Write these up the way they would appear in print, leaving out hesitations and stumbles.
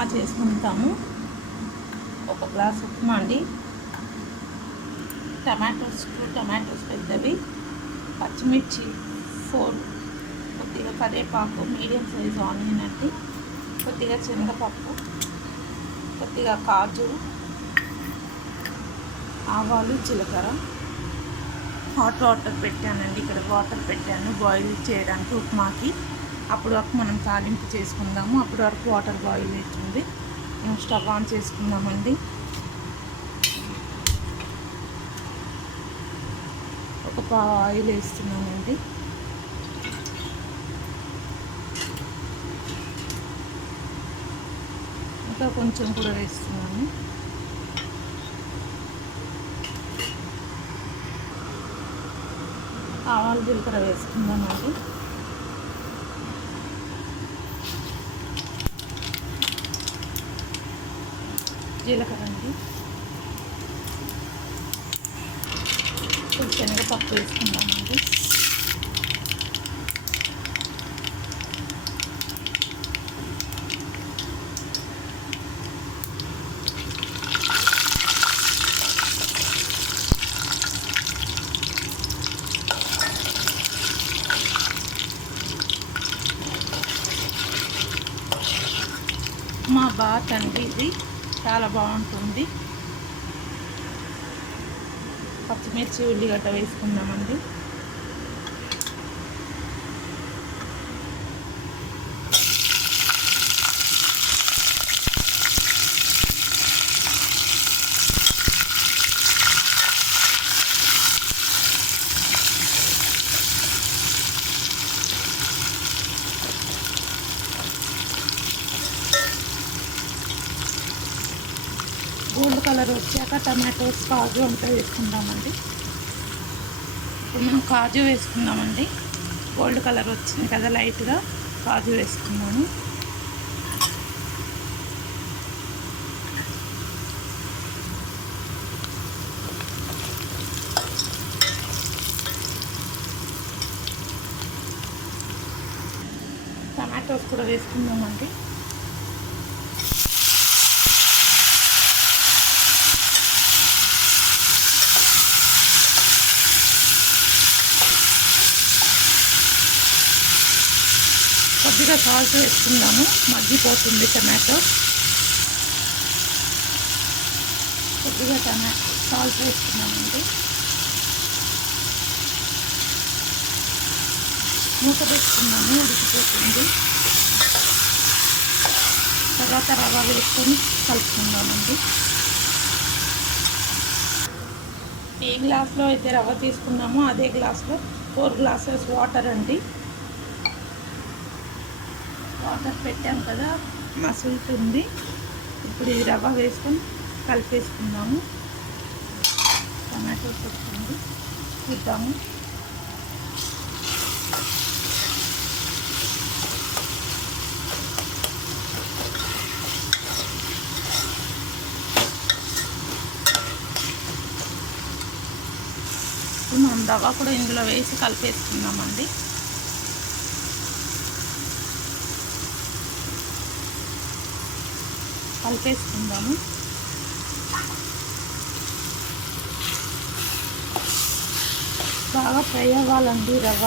ఉప్మా చేసుకుంటాము. 1 గ్లాస్ ఉప్మా అండి. Tomatoes 2 tomatoes పెద్దవి, పచ్చిమిర్చి 4, కొద్దిగా కరివేపాకు, మీడియం సైజు ఆనియన్ అండి, కొద్దిగా శనగపప్పు, కొద్దిగా కాజు, ఆవాలు, జీలకర్ర. హాట్ వాటర్ పెట్టానండి. ఇక్కడ వాటర్ పెట్టాను బాయిల్ చేయడానికి ఉప్మాకి. అప్పుడు వరకు మనం తాలింపు చేసుకుందాము. అప్పుడు వరకు వాటర్ బాయిల్ అవుతుంది. మేము స్టవ్ ఆన్ చేసుకుందామండి. ఒక పావు ఆయిల్ వేస్తున్నానండి. ఇంకా కొంచెం కూడా వేస్తున్నాను. ఆవాలు, జీలకర్ర వేసుకుందామండి. జీలకర్ర అండి, శనగపప్పు వేసుకుందామండి. మా బాత్ అండి, ఇది చాలా బాగుంటుంది. పచ్చిమిర్చి, ఉల్లిగడ్డ వేసుకుందామండి. గోల్డ్ కలర్ వచ్చాక టమాటోస్, కాజు అంతా వేసుకుందామండి. ఇప్పుడు మనం కాజు వేసుకుందామండి. గోల్డ్ కలర్ వచ్చింది కదా, లైట్గా కాజు వేసుకున్నాను. టమాటోస్ కూడా వేసుకుందామండి. కొద్దిగా సాల్ట్ వేసుకుందాము, మగ్గిపోతుంది టమాటో. కొద్దిగా సాల్ట్ వేసుకున్నామండి. మూత పెట్టుకున్నాము, ఉడికిపోతుంది. తర్వాత రవ్వ వేసుకొని కలుపుకుందామండి. ఏ గ్లాస్లో అయితే రవ్వ తీసుకున్నామో అదే గ్లాస్లో 4 గ్లాసెస్ వాటర్ అండి. వాటర్ పెట్టాం కదా, మసులుతుంది. ఇప్పుడు ఇది రవ్వ వేసుకొని కలిపేసుకుందాము. టమాటోస్ వస్తుంది, చూద్దాము. మనం రవ్వ కూడా ఇందులో వేసి కలిపేసుకుందామండి. కలిపేసుకుందాము. బాగా ఫ్రై అవ్వాలండి రవ్వ.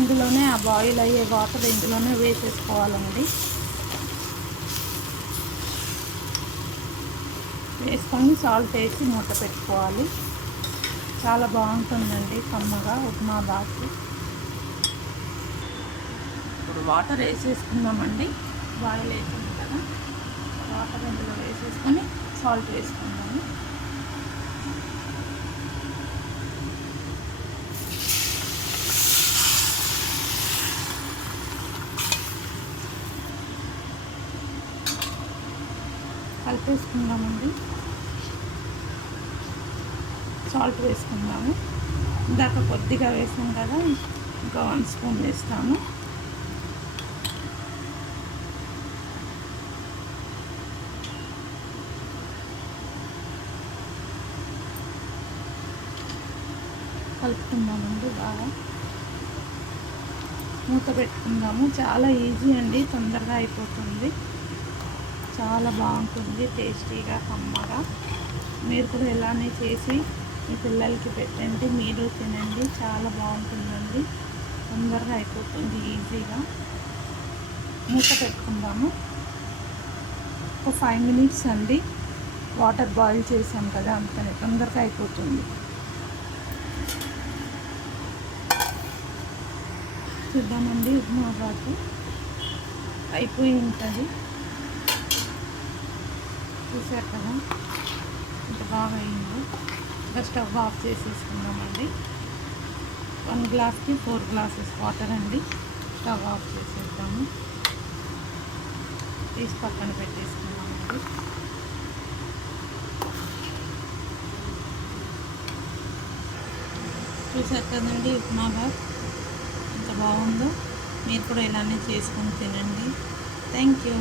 ఇందులోనే ఆ బాయిల్ అయ్యే వాటర్ ఇందులోనే వేసేసుకోవాలండి. వేసుకొని సాల్ట్ వేసి మూత పెట్టుకోవాలి. చాలా బాగుంటుందండి కమ్మగా ఉప్మా బాత్. ఇప్పుడు వాటర్ వేసేసుకుందామండి. బాయిల్ వేసింది కదా, వాటర్ ఇందులో వేసేసుకొని సాల్ట్ వేసుకుందాము. కలిపేసుకుందామండి. సాల్ట్ వేసుకుందాము. ఇందాక కొద్దిగా వేసాం కదా, ఇంకా 1 స్పూన్ వేస్తాము. కలుపుకుందామండి బాగా. మూత పెట్టుకుందాము. చాలా ఈజీ అండి, తొందరగా అయిపోతుంది. చాలా బాగుంటుంది, టేస్టీగా కమ్మగా. మీరు కూడా ఇలానే చేసి మీ పిల్లలకి పెట్టండి, మీరు తినండి. చాలా బాగుంటుందండి, తొందరగా అయిపోతుంది, ఈజీగా. మూత పెట్టుకుందాము. ఒక 5 మినిట్స్ అండి. వాటర్ బాయిల్ చేసాం కదా, అంతనే తొందరగా అయిపోతుంది. చూద్దామండి, ఉప్మా బాతు అయిపోయి ఉంటుంది. చూసారు కదా ఇంత బాగా అయిందో. ఇంకా స్టవ్ ఆఫ్ చేసేసుకుందామండి. 1 గ్లాస్కి 4 గ్లాసెస్ వాటర్ అండి. స్టవ్ ఆఫ్ చేసేద్దాము, తీసి పక్కన పెట్టేసుకుందామండి. చూసారు కదండి ఉప్మా బాత్ ఎంత బాగుందో. మీరు కూడా ఇలానే చేసుకొని తినండి. Thank you.